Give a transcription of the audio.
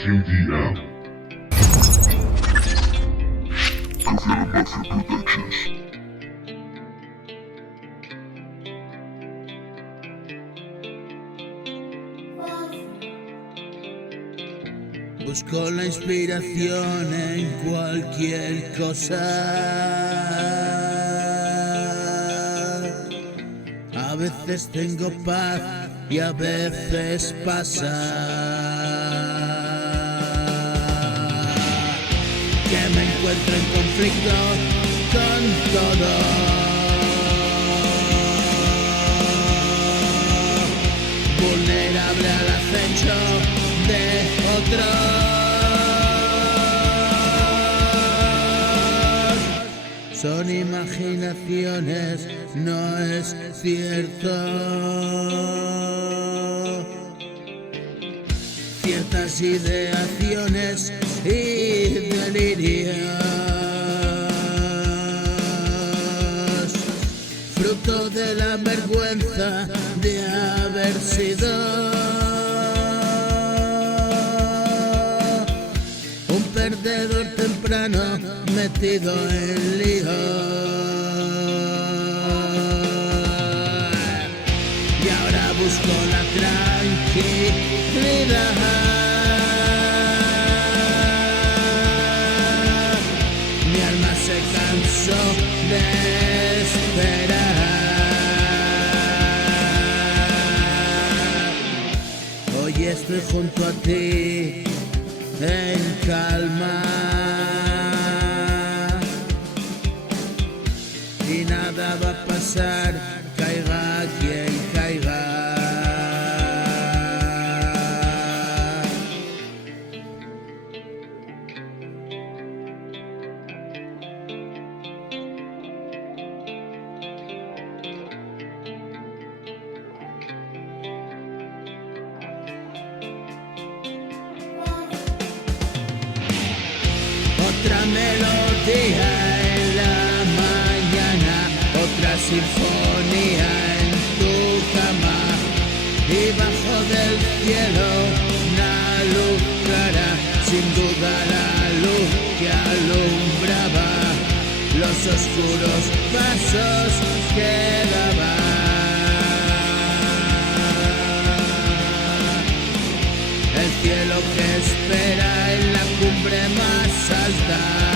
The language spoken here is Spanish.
QDM. Goofy Mafia Productions. Busco la inspiración en cualquier cosa. A veces tengo paz y a veces pasa que me encuentro en conflicto con todo. Vulnerable al acecho de otros. Son imaginaciones, no es cierto. Ciertas ideaciones y delirios, fruto de la vergüenza de haber sido un perdedor temprano metido en líos. Y ahora busco la tranquilidad. Mi alma se cansó de esperar. Hoy estoy junto a ti en calma y nada va a pasar, caiga quien caiga. Otra melodía en la mañana, otra sinfonía en tu cama, y bajo del cielo una luz clara, sin duda la luz que alumbraba los oscuros pasos que daba. El cielo que espera en la cumbre más alta.